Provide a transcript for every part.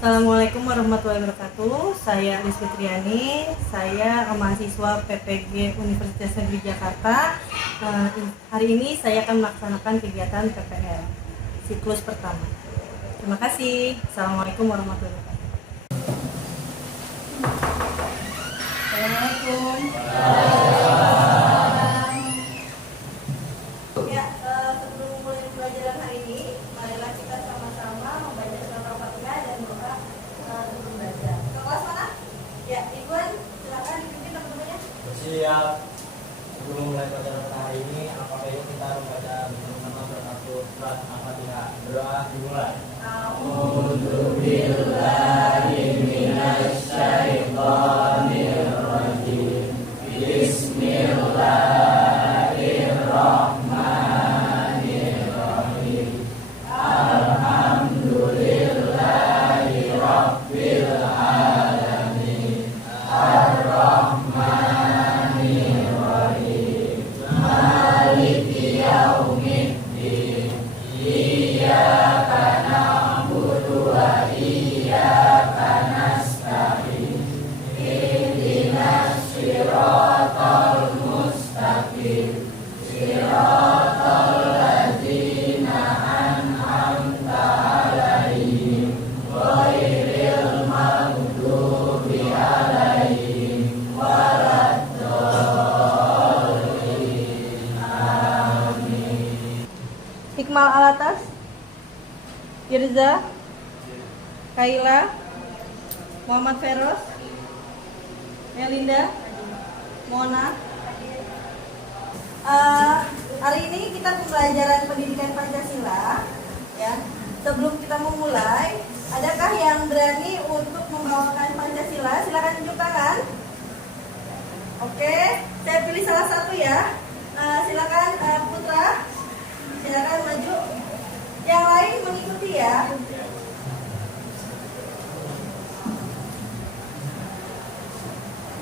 Assalamualaikum warahmatullahi wabarakatuh. Saya Rizky Triani. Saya mahasiswa PPG Universitas Negeri Jakarta. Hari ini saya akan melaksanakan kegiatan PPL siklus pertama. Terima kasih. Assalamualaikum warahmatullahi wabarakatuh. Assalamualaikum. Ya, sebelum mulai pelajaran hari ini, marilah kita sama-sama membaca surat Al-Fatihah dan doa sebelum belajar. Ke kelas mana? Ya, Ibuan, silakan dipimpin teman-temannya. Siap. Sebelum mulai pelajaran hari ini, apakah yuk kita membaca bersama-sama surat Al-Fatihah. Berdoa dimulai. A'udzubillahi minasyaitonirrajim. Bismillahirrahmanirrahim. Alhamdulillahi rabbil alamin. Ar-Rahmanir Rahim. Maliki yaumiddin. Iyyaka na'budu wa iyyaka nasta'in. Ihdinas siratal mustaqim. Siratal ladzina an'amta 'alaihim ghairil maghdubi 'alaihim waladdallin. Amin. Hikmal Alatas, Irza, Kaila, Muhammad Feros, Melinda, Mona. Hari ini kita pembelajaran pendidikan Pancasila. Ya, sebelum kita memulai, adakah yang berani untuk membawakan Pancasila? Silakan tunjuk tangan. Oke, saya pilih salah satu ya. Silakan Putra, silakan maju. Yang lain mengikuti ya.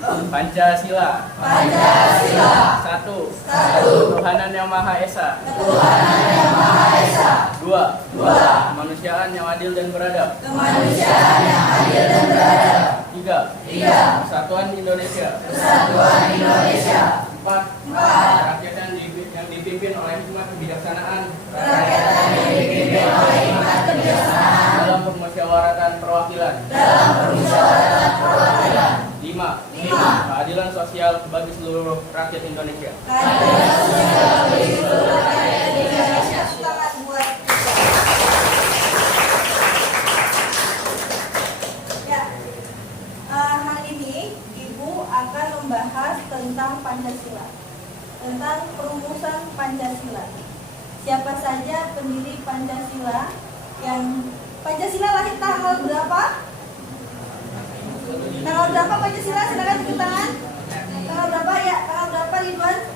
Pancasila. Pancasila. Satu. Satu. Ketuhanan yang Maha Esa. Ketuhanan yang Maha Esa. Dua. Dua. Kemanusiaan yang adil dan beradab. Kemanusiaan yang adil dan beradab. Tiga. Tiga. Persatuan Indonesia. Persatuan Indonesia. Empat. Empat. Rakyat yang dipimpin oleh hikmat kebijaksanaan. Kerakyatan yang dipimpin oleh hikmat kebijaksanaan. Dalam permusyawaratan perwakilan. Dalam permusyawaratan perwakilan. Lima. Lima. Keadilan sosial bagi seluruh rakyat Indonesia. Keadilan sosial bagi seluruh rakyat Indonesia. Selamat buat ya. Hari ini Ibu akan membahas tentang Pancasila, tentang perumusan Pancasila. Siapa saja pendiri Pancasila? Yang Pancasila lahir tanggal berapa? Tanggal berapa Pancasila? Silakan tunjuk tangan. Tanggal berapa ya? Tanggal berapa Ridwan?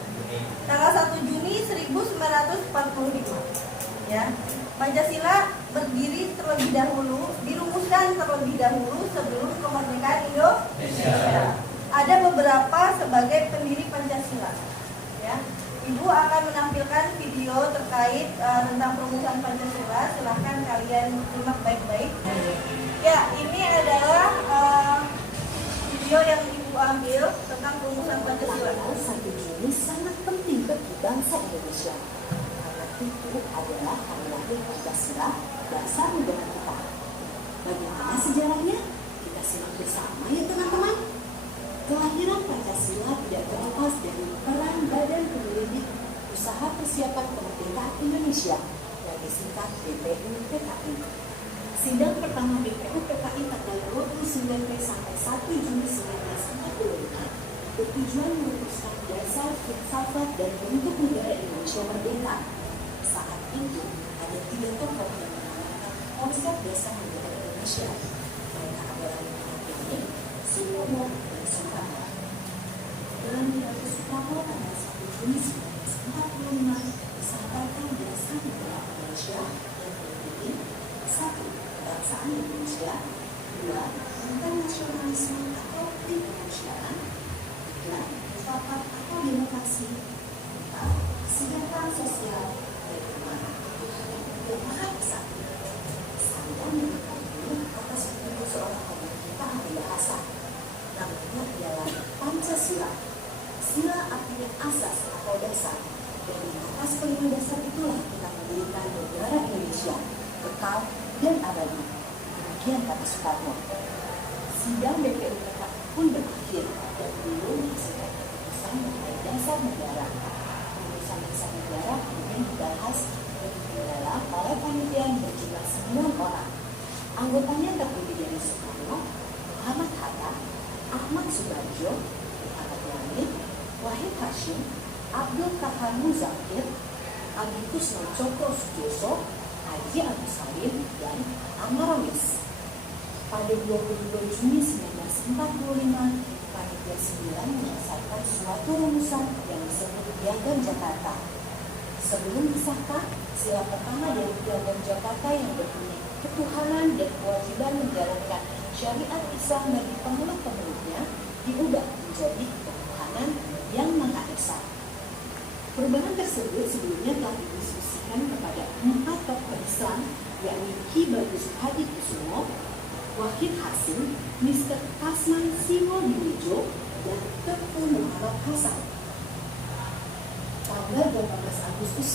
Tanggal 1 Juni 1945. Ya. Pancasila berdiri terlebih dahulu, dirumuskan terlebih dahulu sebelum kemerdekaan Indonesia. Ada beberapa sebagai pendiri Pancasila. Ya. Ibu akan menampilkan video terkait tentang perumusan Pancasila. Silahkan kalian simak baik-baik. Ya, ini adalah video yang Ibu ambil tentang perumusan Pancasila. Tanggal 1 Juni sangat penting bagi bangsa Indonesia karena itu adalah hari lahir Pancasila, dasar negara kita. Bagaimana sejarahnya? Kita simak bersama ya teman-teman. Kelahiran Pancasila tidak terlepas dari peran Badan Penyelidik Usaha Persiapan Kemerdekaan Indonesia yang disingkat BPUPKI. Sidang pertama BPUPKI tanggal 29 Mei sampai 1 Juni 1945 bertujuan merumuskan dasar filsafat dan bentuk negara Indonesia merdeka. Saat itu ada 3 tokoh yang menamakan konsep dasar negara Indonesia. Mereka adalah PBB, Soekarno, dan Soekarno. Dalam pidato Soekarno tanggal 1 Juni 1945 disampaikan dasar negara Indonesia yang berikut: 1. Kebangsaan Indonesia. 2. Tentang nasionalisme atau kemanusiaan. 3. Filsafat atau demokrasi. 4. Kesejahteraan sosial. Dan 5. Maha Besar. Saya meminta dulu atas kekal dan abadi. Demikian kata Soekarno. Sidang BPUPK pun berakhir dan belum menghasilkan keputusan mengenai dasar negara. Rumusan dasar negara kemudian dibahas dan dikendala oleh panitia yang berjumlah 9 orang. Anggotanya terdiri dari Soekarno, Muhammad Hatta, Ahmad Subarjo, Muhammad Yamin, Wahid Hashim, Abdul Kahar Muzakir, Agus Cokro Sutioso, Haji Agus Salim, dan Amar Ramis. Pada 22 Juni 1945, Panitia 9 menyelesaikan suatu rumusan yang disebut Piagam Jakarta. Sebelum disahkan, sila pertama dari Piagam Jakarta yang berbunyi ketuhanan dan kewajiban menjalankan syariat Islam bagi pemeluk-pemeluknya diubah menjadi ketuhanan yang Maha Esa. Perubahan tersebut sebelumnya telah didiskusikan kepada 4 tokoh Islam, yakni Ki Bagus Hadikusumo, Wahid Hasim, Mr. Kasman Simodiwijo, dan Tengku Muhammad Hasan. Tanggal 18 Agustus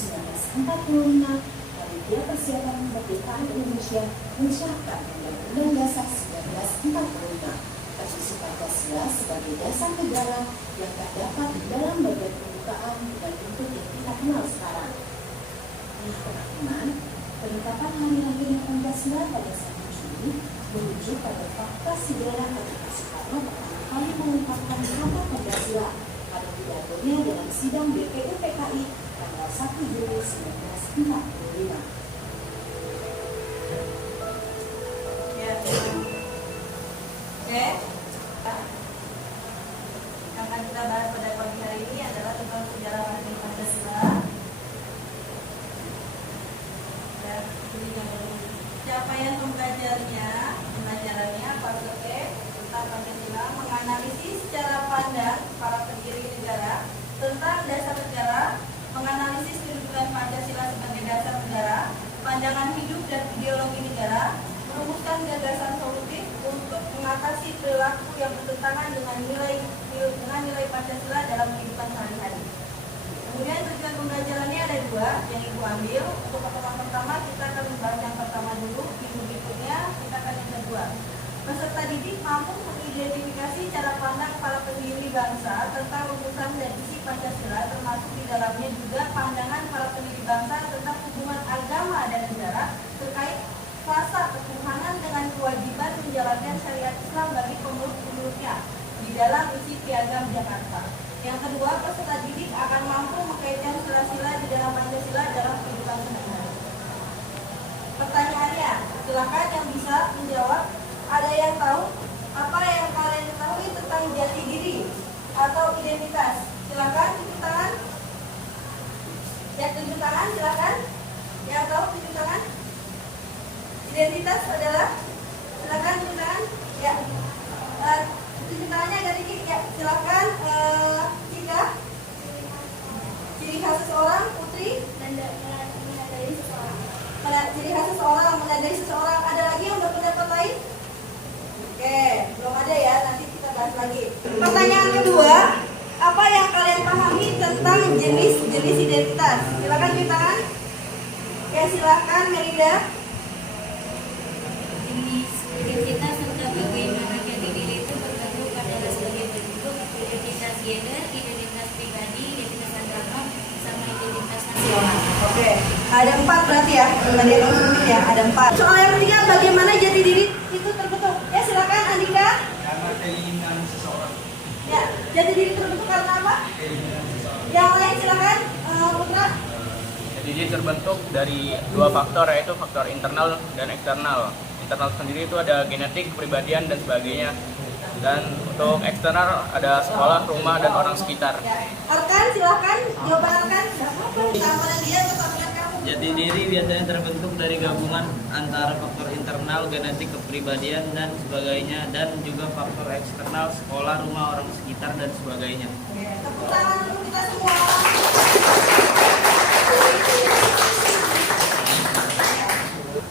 1945, Panitia Persiapan Kemerdekaan Indonesia mensahkan Undang-Undang Dasar 1945, posisi Pancasila sebagai dasar negara yang terdapat di dalam bagian pembukaan dan bentuk yang kita kenal sekarang. Nah, teman-teman, penetapan hari lahirnya Pancasila pada 1 Juni merujuk pada fakta sejarah ketika Soekarno pertama kali mengungkapkan kata Pancasila pada pidatonya dalam sidang BPUPKI tanggal 1 Juli 1945. Oke. Yang akan kita bahas pada pagi hari ini adalah tentang sejarah lahir Pancasila. Dan ini yang capaian pembelajarannya Pasote tentang Pancasila menganalisis secara pandang para pendiri negara tentang dasar negara, menganalisis kedudukan Pancasila sebagai dasar negara, pandangan hidup dan ideologi negara, merumuskan gagasan solutif untuk mengatasi perilaku yang bertentangan dengan nilai Pancasila dalam kehidupan sehari-hari. Kemudian tujuan pembelajarannya ada 2 yang Ibu ambil. Untuk pertemuan pertama kita akan membahas yang pertama dulu, minggu berikutnya kita akan yang kedua. Peserta didik mampu mengidentifikasi cara pandang para pendiri bangsa tentang rumusan dan isi Pancasila, termasuk di dalamnya juga pandangan para pendiri bangsa tentang hubungan agama dan negara terkait rasa ketuhanan dengan kewajiban menjalankan syariat Islam bagi pemeluk-pemeluknya di dalam isi Piagam Jakarta. Yang kedua, peserta didik akan mampu mengkaitkan sila-sila di dalam Pancasila dalam kehidupan sehari-hari. Pertanyaannya, silakan yang bisa menjawab. Ada yang tahu apa yang kalian ketahui tentang jati diri atau identitas? Silakan tunjuk tangan. Ya, tunjuk tangan, silakan. Yang tahu tunjuk tangan. Identitas adalah, silakan tunjuk tangan. Ya, tunjuk tangannya agak dikit. Ya, silakan. Jika ciri khas seseorang, Putri, menandai seseorang. Ciri khas seseorang, menandai seseorang. Ada lagi yang berpendapat lain? Oke, belum ada ya. Nanti kita bahas lagi. Pertanyaan kedua, apa yang kalian pahami tentang jenis-jenis identitas? Silakan tunjuk tangan. Ya, silakan Melinda. Identitas tentang bagaimana jati diri itu berbentuk adalah sebagai bentuk identitas gender, identitas pribadi, identitas agama, sama identitas nasional. Oke, ada 4 berarti ya. Tadi aku sebutin ya, ada 4. Soal yang ketiga, bagaimana jati diri itu terbentuk? Ya, silakan Andika. Karena keinginan seseorang. Ya, jati diri terbentuk karena apa? Yang lain silakan, Putra. Jadi dia terbentuk dari 2 faktor, yaitu faktor internal dan eksternal. Internal sendiri itu ada genetik, kepribadian, dan sebagainya. Dan untuk eksternal ada sekolah, rumah, dan orang sekitar. Ya. Arkan, silakan. Jawaban Arkan. Keamanan dia atau keamanan kamu? Jati diri biasanya terbentuk dari gabungan antara faktor internal, genetik, kepribadian, dan sebagainya, dan juga faktor eksternal, sekolah, rumah, orang sekitar, dan sebagainya. Oke, tepuk tangan dulu kita semua.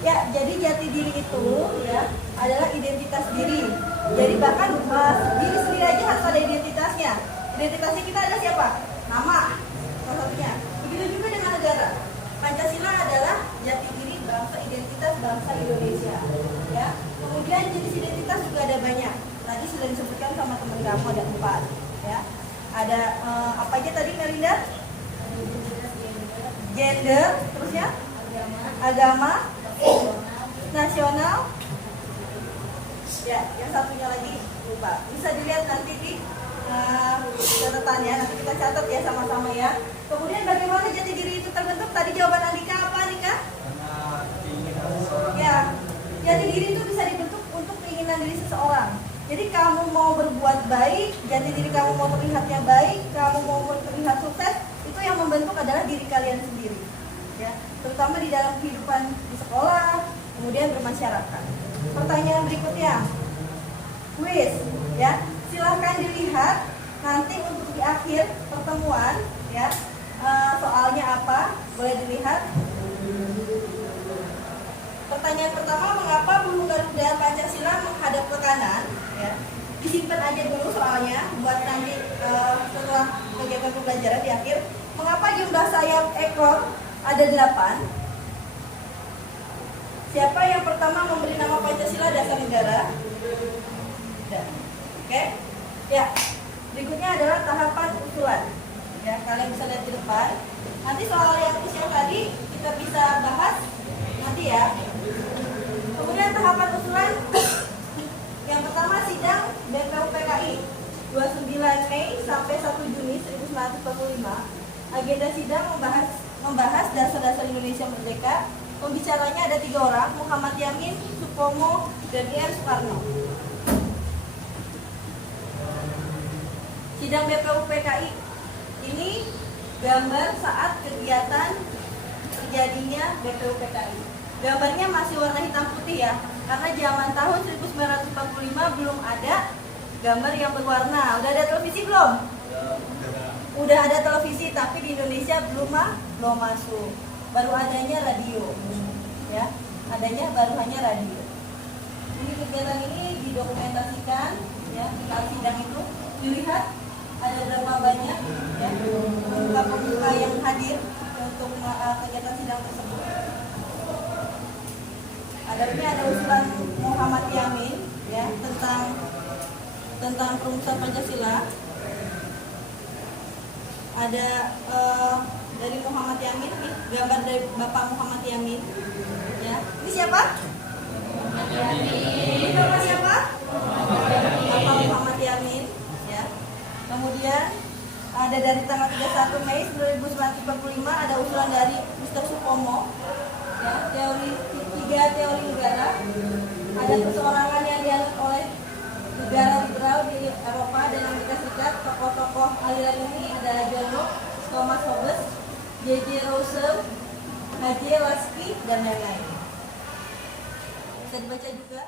Ya, jadi jati diri itu ya adalah identitas diri. Jadi bahkan diri sendiri aja harus ada identitasnya. Identitasnya kita ada siapa? Nama, salah satunya. Begitu juga dengan negara. Pancasila adalah jati diri bangsa, identitas bangsa Indonesia. Ya. Kemudian jenis identitas juga ada banyak. Tadi sudah disebutkan sama teman kamu ada 4. Ya. Ada apa aja tadi Melinda? Gender, terusnya agama, nasional. Ya, yang satunya lagi lupa. Bisa dilihat nanti di catatan ya. Nanti kita catat ya sama-sama ya. Kemudian bagaimana jati diri itu terbentuk? Tadi jawaban Andika apa, Andika? Karena keinginan seseorang. Ya, jati diri itu bisa dibentuk untuk keinginan diri seseorang. Jadi kamu mau berbuat baik, jati diri kamu mau terlihatnya baik, kamu mau terlihat sukses, itu yang membentuk adalah diri kalian sendiri. Ya, terutama di dalam kehidupan di sekolah, kemudian bermasyarakat. Pertanyaan berikutnya, quiz, ya, silahkan dilihat nanti untuk di akhir pertemuan, ya, soalnya apa, boleh dilihat. Pertanyaan pertama, mengapa burung Garuda Pancasila menghadap ke kanan? Ya, disimpan aja dulu soalnya buat nanti setelah kegiatan pembelajaran di akhir. Mengapa jumlah sayap ekor ada 8? Siapa yang pertama memberi nama Pancasila dasar negara? Oke? Ya. Berikutnya adalah tahapan usulan. Ya, kalian bisa lihat di depan. Nanti soal yang usia tadi kita bisa bahas nanti ya. Kemudian tahapan usulan yang pertama sidang BPUPKI 29 Mei sampai 1 Juni 1945. Agenda sidang membahas dasar-dasar Indonesia Merdeka. Pembicaranya ada 3 orang, Muhammad Yamin, Supomo, dan R. Soekarno. Sidang BPUPKI ini gambar saat kegiatan terjadinya BPUPKI. Gambarnya masih warna hitam putih ya, karena zaman tahun 1945 belum ada gambar yang berwarna. Udah ada televisi belum? Udah ada televisi, tapi di Indonesia belum masuk. Baru adanya radio, ya, adanya baru hanya radio. Ini kegiatan ini didokumentasikan, ya, di saat sidang itu dilihat ada berapa banyak, ya, pemuka-pemuka yang hadir untuk kegiatan sidang tersebut. Ada usulan Muhammad Yamin, ya, tentang perumusan Pancasila. Ada dari Muhammad Yamin, nih, gambar dari Bapak Muhammad Yamin, ya. Ini siapa? Ini Bapak siapa? Bapak Muhammad Yamin, ya. Kemudian ada dari tanggal 31 Mei 1945 ada usulan dari Mr. Supomo, ya, tiga teori negara. Ada perseorangan yang dianut oleh negara liberal di Eropa dan Amerika Serikat. Tokoh-tokoh aliran ini adalah John Locke, Thomas Hobbes, J.J. Rousseau, H.J. Lasky, dan lain-lain. Bisa dibaca juga.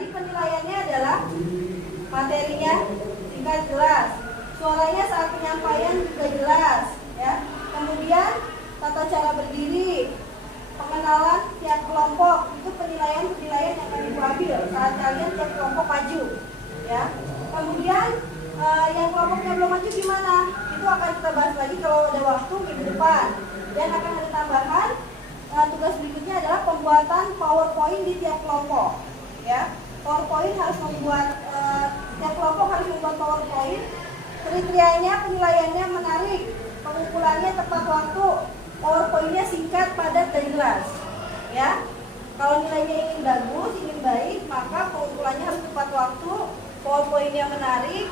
Penilaiannya adalah materinya singkat jelas, suaranya saat penyampaian juga jelas, ya. Kemudian tata cara berdiri, pengenalan tiap kelompok, itu penilaian yang akan ibu ambil saat kalian tiap kelompok maju, ya. Kemudian yang kelompoknya belum maju gimana? Itu akan kita bahas lagi kalau ada waktu minggu depan. Dan akan ada tambahan tugas berikutnya adalah pembuatan PowerPoint di tiap kelompok, ya. PowerPoint harus membuat, tiap kelompok harus membuat PowerPoint. Kriterianya penilaiannya menarik, pengumpulannya tepat waktu, PowerPoint-nya singkat, padat, dan jelas. Ya, kalau nilainya ingin bagus, ingin baik, maka pengumpulannya harus tepat waktu, PowerPoint-nya menarik,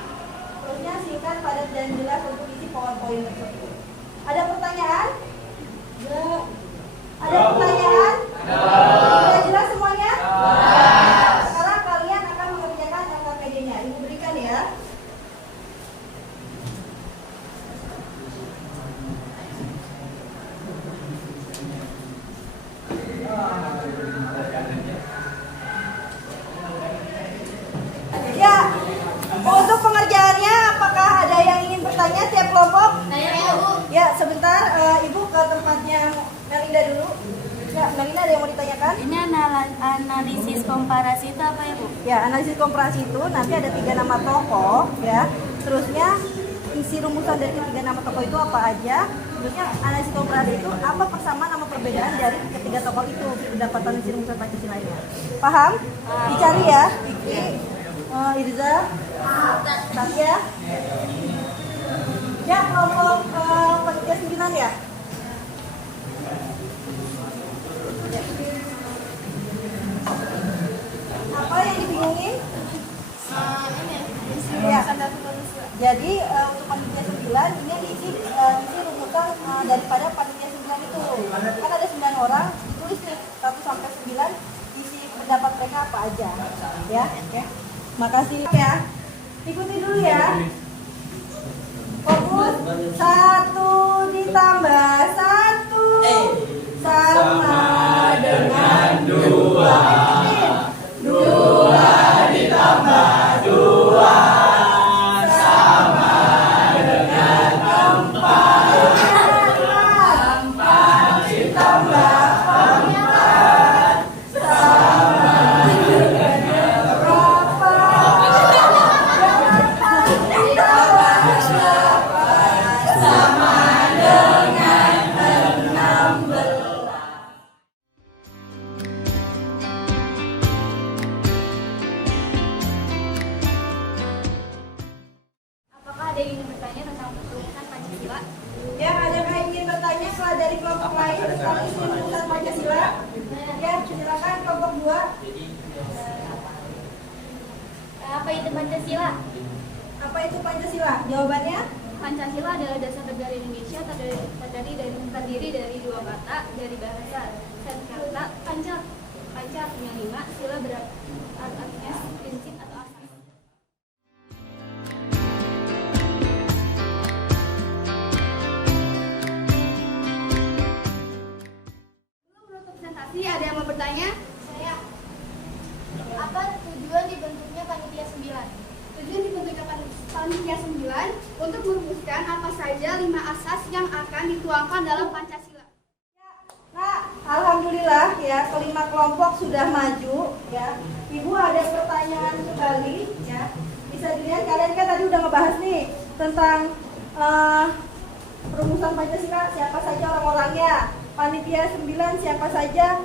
terusnya singkat, padat, dan jelas untuk isi PowerPoint tersebut. Ada pertanyaan? Ada pertanyaan? Sudah jelas semuanya? Sekarang kalian akan mengerjakan LKPD-nya. Ibu berikan ya. Melina ada yang mau ditanyakan? Ini analisis komparasi itu apa ya, Bu? Ya, analisis komparasi itu nanti ada 3 nama tokoh ya. Terusnya isi rumusan dari ketiga nama tokoh itu apa aja. Terusnya analisis komparasi itu apa persamaan sama perbedaan dari ketiga tokoh itu pendapatan isi rumusan Pancasilanya. Paham? Dicari ya. Vicky, Irza, Tasya. Ya, kelompok panitia 9 ya. Apa yang dibingungin? Ya. Jadi untuk panitia 9 ini isi rumusan daripada panitia 9 itu. Kan ada 9 orang, tulis nih 1 sampai 9 isi pendapat mereka apa aja. Ya, oke. Makasih ya. Ikuti dulu ya. Fokus. 1 ditambah 1 sama dengan 2. 2 ditambah 2 sama dengan 4. 4 ditambah 4 sama dengan berapa? Ditambah 8 sama dengan 16. Apakah ada yang ingin bertanya tentang rumusan Pancasila? Ya, ada yang ingin bertanya setelah dari kelompok lain tentang isi rumusan Pancasila? Ya, silakan kelompok 2. Apa itu Pancasila? Apa itu Pancasila? Jawabannya? Pancasila adalah dasar negara Indonesia terdiri dari 2 kata dari bahasa Sanskerta. Panca punya 5, sila berarti prinsip atau asas. Sebelum presentasi, ada yang mau bertanya? Saya. Apa tujuan dibentuknya panitia 9? Tujuan dibentuknya panitia 9 untuk merumuskan apa saja 5 asas yang akan dituangkan dalam Pancasila. Nah, alhamdulillah ya, kelima kelompok sudah maju ya. Ibu ada pertanyaan kembali ya. Bisa dilihat, kalian kan tadi udah ngebahas nih tentang perumusan Pancasila, siapa saja orang-orangnya. Panitia 9 siapa saja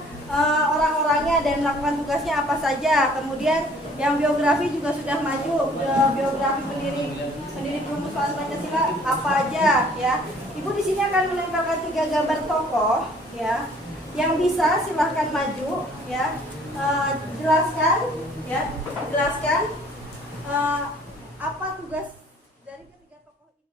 orang-orangnya dan melakukan tugasnya apa saja. Kemudian yang biografi juga sudah maju, biografi pendiri perumusan Pancasila apa aja ya. Ibu di sini akan menempelkan 3 gambar tokoh ya. Yang bisa silahkan maju ya. Jelaskan apa tugas dari ketiga tokoh ini.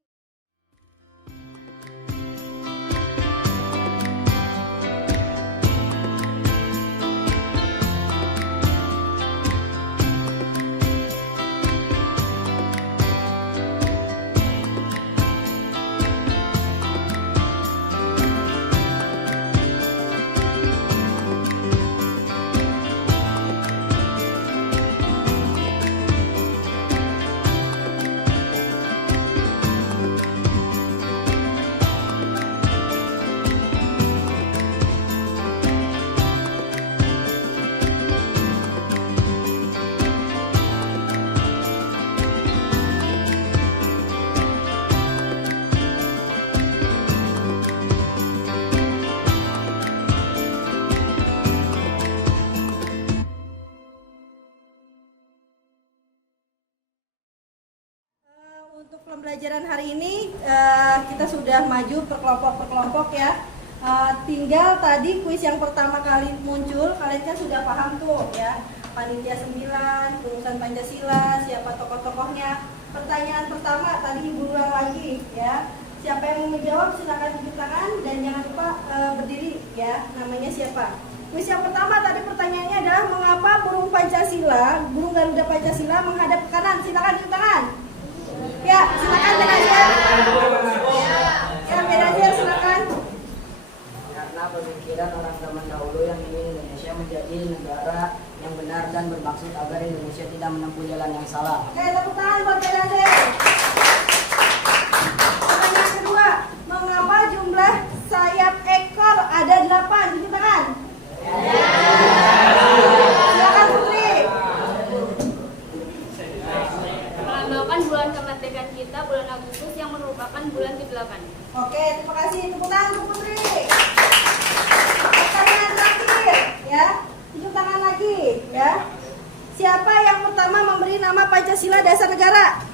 Untuk pembelajaran hari ini kita sudah maju per kelompok ya. Tinggal tadi kuis yang pertama kali muncul, kalian kan sudah paham tuh ya. Panitia 9, perumusan Pancasila, siapa tokoh-tokohnya. Pertanyaan pertama tadi ibu ulang lagi ya. Siapa yang mau menjawab silakan tunjuk tangan dan jangan lupa berdiri ya. Namanya siapa? Kuis yang pertama tadi pertanyaannya adalah mengapa burung Pancasila, burung Garuda Pancasila menghadap ke kanan? Silakan tunjuk tangan. Ya, silakan Benazir. Ya, Benazir silakan. Karena pemikiran orang zaman dahulu yang ingin Indonesia menjadi negara yang benar dan bermaksud agar Indonesia tidak menempuh jalan yang salah. Oke, tepuk tangan buat Benazir. Pertanyaan kedua, mengapa jumlah sayap ekor ada 8? Tunjuk tangan. bulan kemerdekaan kita, bulan Agustus, yang merupakan bulan ke-8. Oke, terima kasih. Tepuk tangan untuk Putri. Tepuk tangan terakhir, ya. Tunjuk tangan lagi, ya. Siapa yang pertama memberi nama Pancasila Dasar Negara?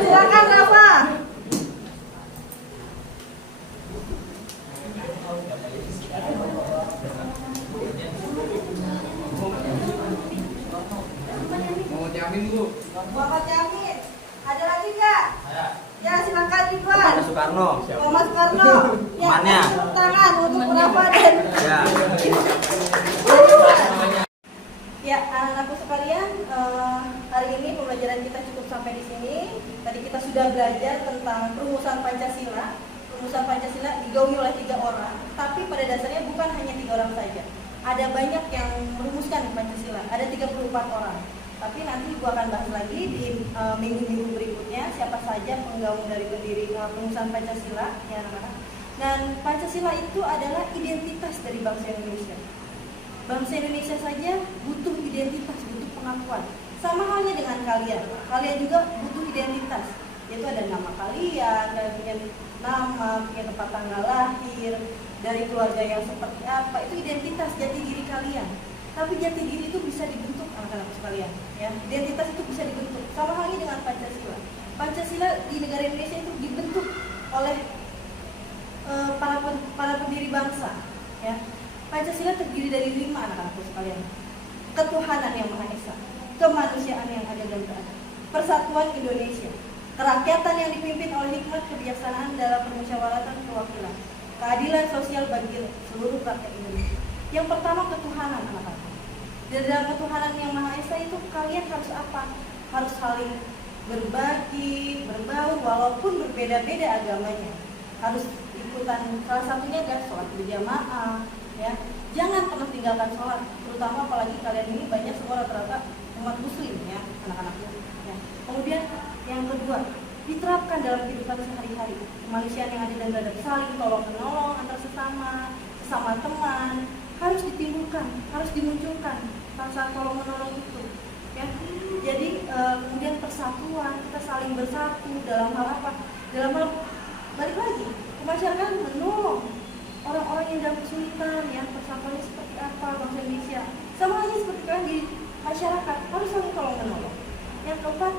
Silakan Rafa. Muhammad Yamin. Ada lagi nggak? Ya, silakan Ridwan. Soekarno. Muhammad Soekarno. Ya, Temannya. tepuk tangan untuk Rafa dan Ya. ya, anak-anakku sekalian, hari ini pembelajaran kita cukup sampai di sini. Tadi kita sudah belajar tentang perumusan Pancasila. Perumusan Pancasila digaumi oleh 3 orang, tapi pada dasarnya bukan hanya 3 orang saja. Ada banyak yang merumuskan Pancasila. Ada 34 orang. Tapi nanti Ibu akan bahas lagi di minggu-minggu berikutnya siapa saja penggaung dari pendiri perumusan Pancasila, ya anak-anak. Dan Pancasila itu adalah identitas dari bangsa Indonesia. Bangsa Indonesia saja butuh identitas, butuh pengakuan. Sama halnya dengan kalian. Kalian juga butuh identitas. Yaitu ada nama kalian, kalian punya nama, punya tempat tanggal lahir, dari keluarga yang seperti apa. Itu identitas jati diri kalian. Tapi jati diri itu bisa dibentuk, anak-anak sekalian. Ya, identitas itu bisa dibentuk. Sama halnya dengan Pancasila. Pancasila di negara Indonesia itu dibentuk oleh para pendiri bangsa. Ya. Pancasila terdiri dari 5, anak-anakku sekalian. Ketuhanan yang Maha Esa, kemanusiaan yang adil dan beradab, persatuan Indonesia, kerakyatan yang dipimpin oleh hikmat kebijaksanaan dalam permusyawaratan perwakilan, keadilan sosial bagi seluruh rakyat Indonesia. Yang pertama, ketuhanan, anak-anak. Di dalam ketuhanan yang Maha Esa itu kalian harus apa? Harus saling berbagi, berbaur, walaupun berbeda-beda agamanya. Harus ikutan, salah satunya adalah sholat berjamaah. Ya, jangan pernah tinggalkan sholat, terutama apalagi kalian ini banyak semua rata-rata umat muslim, ya anak-anakku. Ya. Kemudian yang kedua, diterapkan dalam kehidupan sehari-hari, kemanusiaan yang adil dan beradab, saling tolong menolong antar sesama teman, harus ditimbulkan, harus dimunculkan rasa tolong menolong itu. Ya, jadi kemudian persatuan, kita saling bersatu dalam hal apa? Dalam hal balik lagi, kemasyarakatan menolong orang-orang yang dalam kesulitan, ya persatuannya seperti apa bangsa Indonesia. Sama halnya seperti kalian di masyarakat harus saling tolong menolong. Yang keempat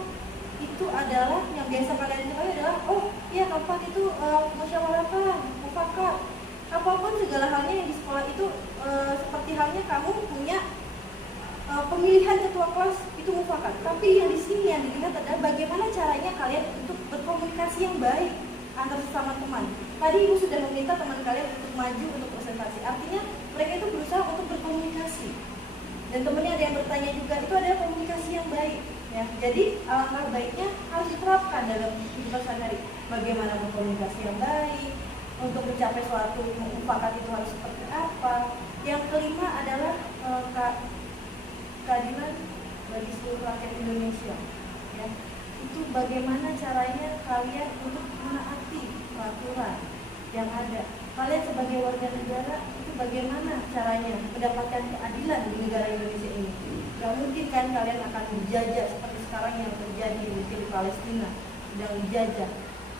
itu adalah yang biasa kalian ketahui adalah iya keempat itu musyawaratan, mufakat. Apapun segala halnya yang di sekolah itu seperti halnya kamu punya pemilihan ketua kelas itu mufakat. Tapi yang di sini yang dilihat adalah bagaimana caranya kalian untuk berkomunikasi yang baik antar sesama teman. Tadi Ibu sudah meminta teman kalian untuk maju untuk presentasi. Artinya mereka itu berusaha untuk berkomunikasi. Dan temannya ada yang bertanya juga, itu adalah komunikasi yang baik. Ya, jadi alangkah baiknya harus diterapkan dalam kehidupan sehari-hari. Bagaimana berkomunikasi yang baik, untuk mencapai suatu mufakat itu harus seperti apa. Yang kelima adalah keadilan bagi seluruh rakyat Indonesia. Ya. Itu bagaimana caranya kalian untuk menaati peraturan yang ada. Kalian sebagai warga negara itu bagaimana caranya mendapatkan keadilan di negara Indonesia ini. Gak mungkin kan kalian akan dijajah seperti sekarang yang terjadi mungkin di Palestina sedang dijajah.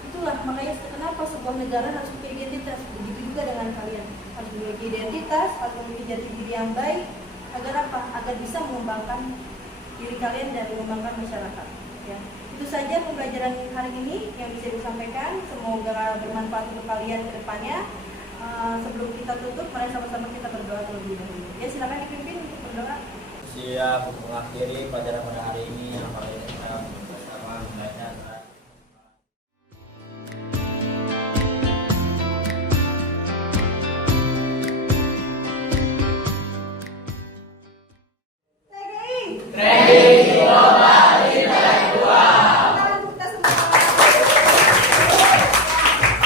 Itulah makanya kenapa sebuah negara harus memiliki identitas. Begitu juga dengan kalian harus memiliki identitas, harus memiliki jati diri yang baik. Agar apa? Agar bisa mengembangkan diri kalian dan mengembangkan masyarakat. Ya. Itu saja pembelajaran hari ini yang bisa disampaikan. Semoga bermanfaat untuk kalian ke depannya. Sebelum kita tutup, mari sama-sama kita berdoa terlebih dahulu. Ya, silakan dipimpin untuk berdoa. Siap mengakhiri pelajaran pada hari